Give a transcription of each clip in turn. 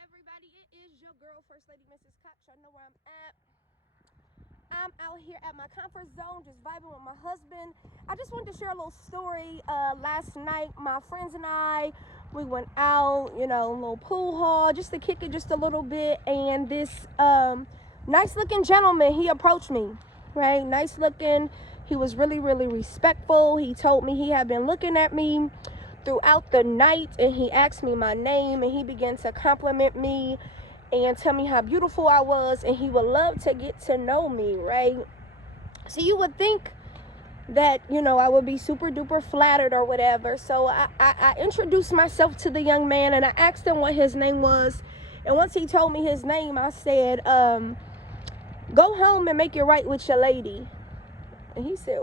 Everybody, it is your girl, First Lady Mrs. Cox. I know where I'm at. I'm out here at my comfort zone, just vibing with my husband. I just wanted to share a little story. Last night, my friends and I, we went out, you know, a little pool hall, just to kick it just a little bit. And this nice looking gentleman, he approached me, right? Nice looking. He was really, really respectful. He told me he had been looking at me throughout the night, and he asked me my name, and he began to compliment me and tell me how beautiful I was, and he would love to get to know me, right? So you would think that, you know, I would be super duper flattered or whatever. So I introduced myself to the young man, and I asked him what his name was. And once he told me his name, I said, go home and make it right with your lady. And he said,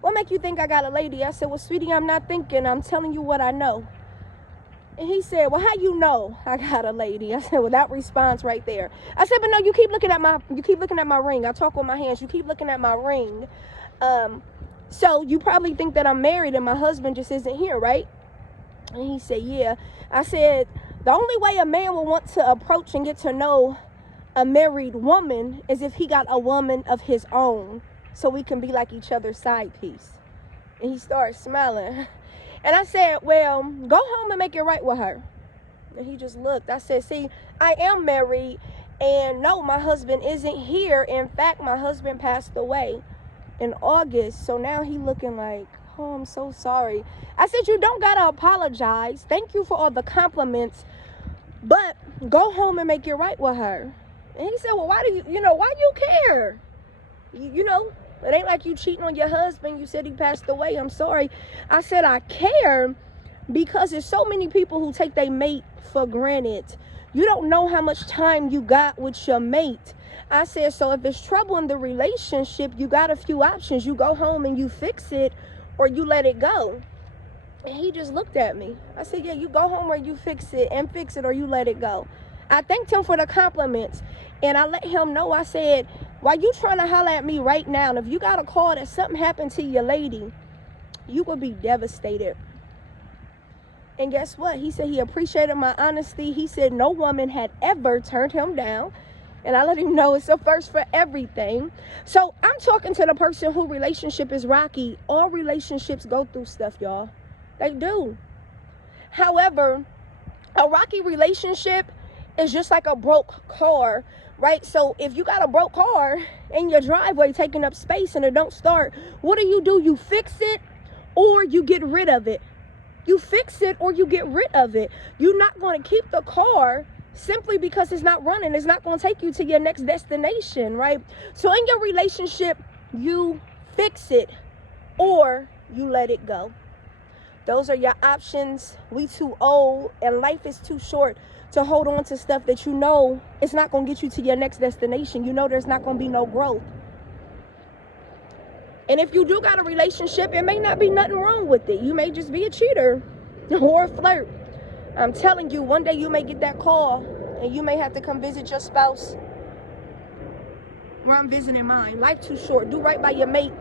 what make you think I got a lady? I said, well, sweetie, I'm not thinking, I'm telling you what I know. And he said, well, how you know I got a lady? I said, well, that response right there. I said, but no, you keep looking at my ring. I talk with my hands. You keep looking at my ring. So you probably think that I'm married and my husband just isn't here, right? And he said, yeah. I said, the only way a man will want to approach and get to know a married woman is if he got a woman of his own, so we can be like each other's side piece. And he started smiling. And I said, well, go home and make it right with her. And he just looked. I said, see, I am married, and no, my husband isn't here. In fact, my husband passed away in August. So now he looking like, oh, I'm so sorry. I said, you don't gotta apologize. Thank you for all the compliments, but go home and make it right with her. And he said, well, why do why you care? You know, it ain't like you cheating on your husband. You said he passed away. I'm sorry. I said, I care because there's so many people who take their mate for granted. You don't know how much time you got with your mate. I said, so if it's trouble in the relationship, you got a few options. You go home and you fix it, or you let it go. And he just looked at me. I said, yeah, you go home or you fix it, or you let it go. I thanked him for the compliments, and I let him know, I said, why you trying to holler at me right now? And if you got a call that something happened to your lady, you would be devastated. And guess what? He said he appreciated my honesty. He said no woman had ever turned him down. And I let him know it's a first for everything. So I'm talking to the person whose relationship is rocky. All relationships go through stuff, y'all. They do. However, a rocky relationship is just like a broke car, right? So if you got a broke car in your driveway taking up space and it don't start, what do? You fix it or you get rid of it. You fix it or you get rid of it. You're not going to keep the car simply because it's not running. It's not going to take you to your next destination, right? So in your relationship, you fix it or you let it go. Those are your options. We too old and life is too short to hold on to stuff that you know it's not going to get you to your next destination. You know there's not going to be no growth. And if you do got a relationship, it may not be nothing wrong with it. You may just be a cheater or a flirt. I'm telling you, one day you may get that call and you may have to come visit your spouse where I'm visiting mine. Life too short. Do right by your mate.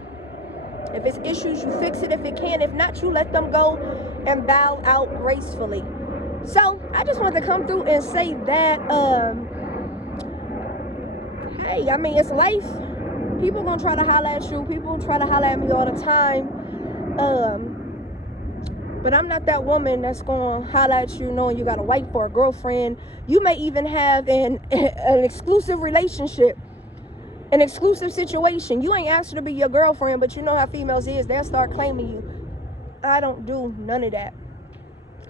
If it's issues, you fix it if it can. If not, you let them go and bow out gracefully. So I just wanted to come through and say that, hey, I mean, it's life. People gonna try to holler at you. People try to holler at me all the time. But I'm not that woman that's gonna holler at you knowing you got a wife or a girlfriend. You may even have an exclusive relationship, an exclusive situation. You ain't asked her to be your girlfriend, but you know how females is. They'll start claiming you. I don't do none of that.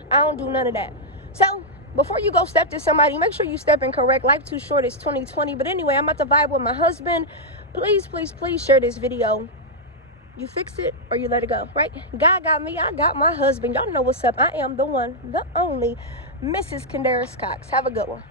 I don't do none of that. So before you go step to somebody, make sure you step in correct. Life too short. It's 2020. But anyway, I'm about to vibe with my husband. Please, please, please share this video. You fix it or you let it go, right? God got me. I got my husband. Y'all know what's up. I am the one, the only Mrs. Kendaris Cox. Have a good one.